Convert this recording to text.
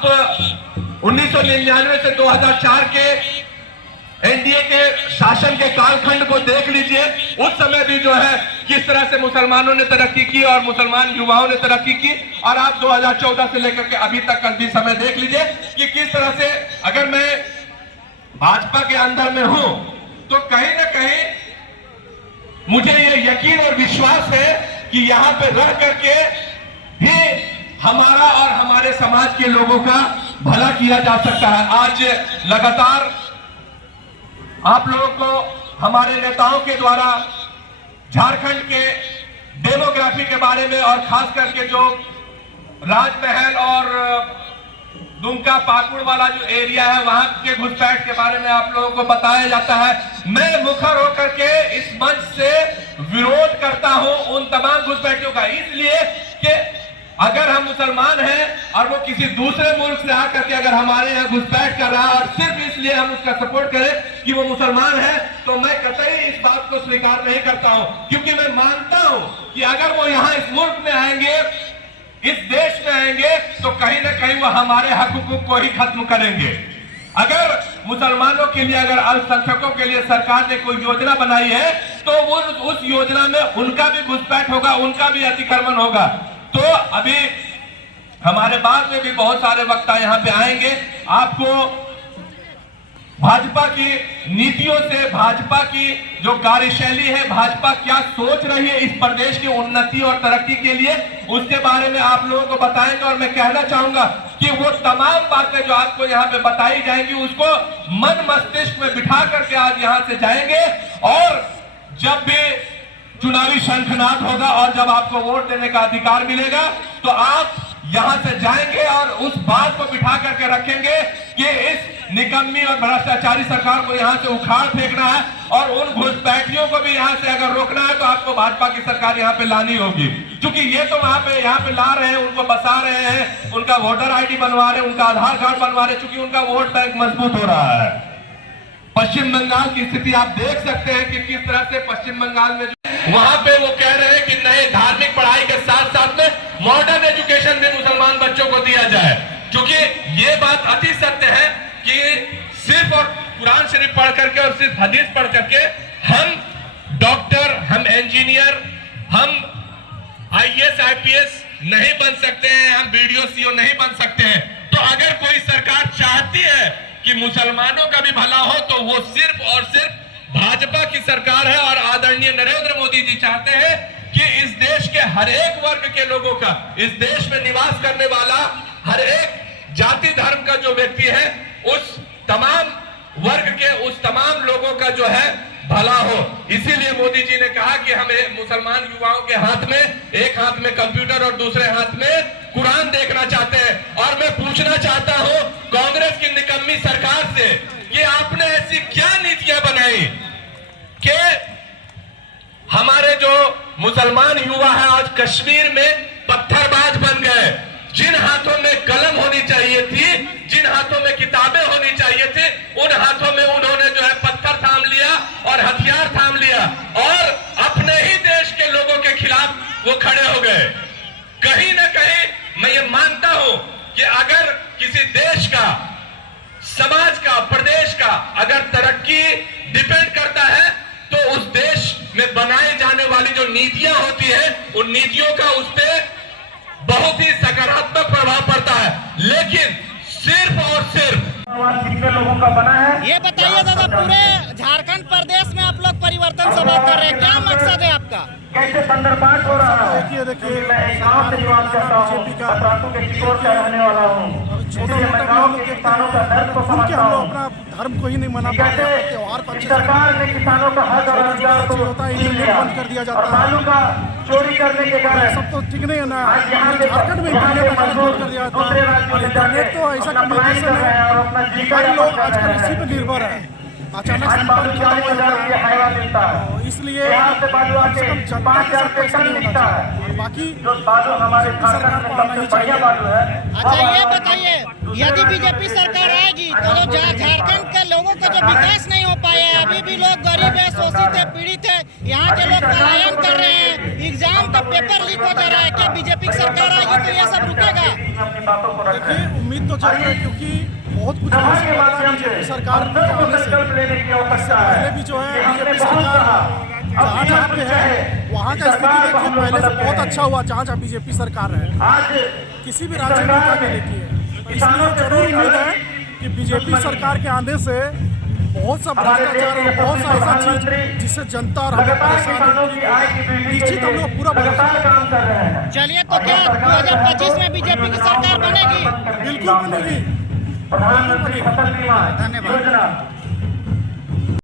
आप 1999 से 2004 के एनडीए के शासन के कालखंड को देख लीजिए। उस समय भी जो है किस तरह से मुसलमानों ने तरक्की की और मुसलमान युवाओं ने तरक्की की, और आप 2014 से लेकर के अभी तक का भी समय देख लीजिए कि किस तरह से, अगर मैं भाजपा के अंदर में हूं तो कहीं ना कहीं मुझे ये यकीन और विश्वास है कि यहां पे रह करके भी हमारा और हमारे समाज के लोगों का भला किया जा सकता है। आज लगातार आप लोगों को हमारे नेताओं के द्वारा झारखंड के डेमोग्राफी के बारे में और खास करके जो राजमहल और दुमका पाकुड़ वाला जो एरिया है वहां के घुसपैठ के बारे में आप लोगों को बताया जाता है। मैं मुखर होकर के इस मंच से विरोध करता हूं उन तमाम घुसपैठियों का, इसलिए कि अगर हम मुसलमान हैं और वो किसी दूसरे मुल्क से आकर के अगर हमारे यहाँ घुसपैठ कर रहा है और सिर्फ इसलिए हम उसका सपोर्ट करें कि वो मुसलमान है, तो मैं कतई इस बात को स्वीकार नहीं करता हूं। क्योंकि मैं मानता हूं कि अगर वो यहाँ इस मुल्क में आएंगे, इस देश में आएंगे, तो कहीं ना कहीं वो हमारे हक हुकूक को ही खत्म करेंगे। अगर मुसलमानों के लिए, अगर अल्पसंख्यकों के लिए सरकार ने कोई योजना बनाई है तो वो उस योजना में उनका भी घुसपैठ होगा, उनका भी अतिक्रमण होगा। तो अभी हमारे बाद में भी बहुत सारे वक्ता यहाँ पे आएंगे, आपको भाजपा की नीतियों से, भाजपा की जो कार्यशैली है, भाजपा क्या सोच रही है इस प्रदेश की उन्नति और तरक्की के लिए, उसके बारे में आप लोगों को बताएंगे। और मैं कहना चाहूंगा कि वो तमाम बातें जो आपको यहाँ पे बताई जाएंगी उसको मन मस्तिष्क में बिठा करके आज यहाँ से जाएंगे, और जब भी चुनावी शंखनाद होगा और जब आपको वोट देने का अधिकार मिलेगा तो आप यहां से जाएंगे और उस बात को बिठा करके रखेंगे कि इस निकम्मी और भ्रष्टाचारी सरकार को यहां से उखाड़ फेंकना है, और उन घुसपैठियों को भी यहां से अगर रोकना है तो आपको भाजपा की सरकार यहां पे लानी होगी। क्योंकि ये तो यहाँ पे ला रहे हैं, उनको बसा रहे हैं, उनका वोटर आईडी बनवा रहे हैं, उनका आधार कार्ड बनवा रहे हैं, क्योंकि उनका वोट बैंक मजबूत हो रहा है। पश्चिम बंगाल की स्थिति आप देख सकते हैं कि किस तरह से पश्चिम बंगाल में वहां पे वो कह रहे हैं कि नए धार्मिक पढ़ाई के साथ साथ में मॉडर्न एजुकेशन भी मुसलमान बच्चों को दिया जाए। क्योंकि ये बात अति सत्य है कि सिर्फ और कुरान शरीफ पढ़ करके और सिर्फ हदीस पढ़ करके हम डॉक्टर, हम इंजीनियर, हम आईएएस आईपीएस नहीं बन सकते हैं, हम बीडीओ सीओ नहीं बन सकते हैं। तो अगर कोई सरकार चाहती है कि मुसलमानों का भी भला हो तो वो सिर्फ और सिर्फ भाजपा की सरकार है, और आदरणीय नरेंद्र मोदी जी चाहते हैं कि इस देश के हर एक वर्ग के लोगों का, इस देश में निवास करने वाला हर एक जाति धर्म का जो व्यक्ति है, उस तमाम वर्ग के, उस तमाम लोगों का जो है भला हो। इसीलिए मोदी जी ने कहा कि हमें मुसलमान युवाओं के हाथ में, एक हाथ में कंप्यूटर और दूसरे हाथ में कुरान देखना चाहते हैं। और मैं पूछना चाहता हूं कांग्रेस की निकम्मी सरकार से कि आपने ऐसी क्या नीतियां बनाई कि हमारे जो मुसलमान युवा है आज कश्मीर में पत्थरबाज बन गए। जिन हाथों में कलम होनी चाहिए थी, जिन हाथों में किताबें होनी चाहिए थी, उन हाथों में उन्होंने जो है पत्थर थाम लिया और हथियार थाम लिया, और अपने ही देश के लोगों के खिलाफ वो खड़े हो गए। कहीं ना कहीं मैं ये मानता हूं कि अगर किसी देश का, समाज का, प्रदेश का अगर तरक्की डिपेंड करता है तो उस देश में बनाए जाने वाली जो नीतियां होती है, उन नीतियों का उस पर बहुत ही सकारात्मक प्रभाव पड़ता है। लेकिन सिर्फ और सिर्फ कितने लोगों का बना है ये बताइए दादा, पूरे झारखंड प्रदेश में आप लोग परिवर्तन सभा कर रहे हैं, क्या मकसद है आपका? कैसे संदर्भात हो रहा है? देखिए मैं एक गांव से निवास करता हूँ, पतरातू के किशोर से रहने वाला हूँ, इसलिए मैं गांव के किसानों का दर्द को समझता हूँ। अपना धर्म को ही नहीं मना पाते, त्योहार को सरकार ने किसानों का हक और अधिकार को बंद कर दिया जाता है, बालू का चोरी करने के कारण सब तो ठीक नहीं है ना। झारखंड में इंटरनेट कर दिया जाता है, इंटरनेट तो ऐसा कम्युनिकेशन है, हर लोग आजकल इसी पे निर्भर है। अचानक संपर्क खत्म हो जाता है, इसलिए कम से कम जनता के साथ पैसा नहीं होता है। बाकी सरकार को आना ही चाहिए। अच्छा ये बताइए, यदि बीजेपी सरकार आएगी तो जो झारखंड के लोगों का जो विकास नहीं हो पाया है, अभी भी लोग गरीब है, शोषित है, पीड़ित है, यहाँ के लोग पलायन कर रहे हैं, एग्जाम का पेपर लीक हो जा रहा है। क्या बीजेपी की सरकार आएगी तो ये सब रुकेगा? देखिए, उम्मीद तो जरूर है, क्योंकि बहुत कुछ बीजेपी सरकार के आने से पहले भी जो है बीजेपी सरकार जहाँ पे है वहाँ का स्थिति देखिए पहले से बहुत अच्छा हुआ। जहाँ बीजेपी सरकार है किसी भी राज्य में उठा के देखिए, इसलिए जरूर उम्मीद है कि बीजेपी सरकार के आने से बहुत सा भ्रष्टाचार और बहुत सा ऐसा चीज जिससे जनता और हमें परेशान होगी, निश्चित हम लोग पूरा भरोसा। चलिए, तो क्या 2025 में बीजेपी की सरकार बनेगी? बिल्कुल बनेगी। धन्यवाद।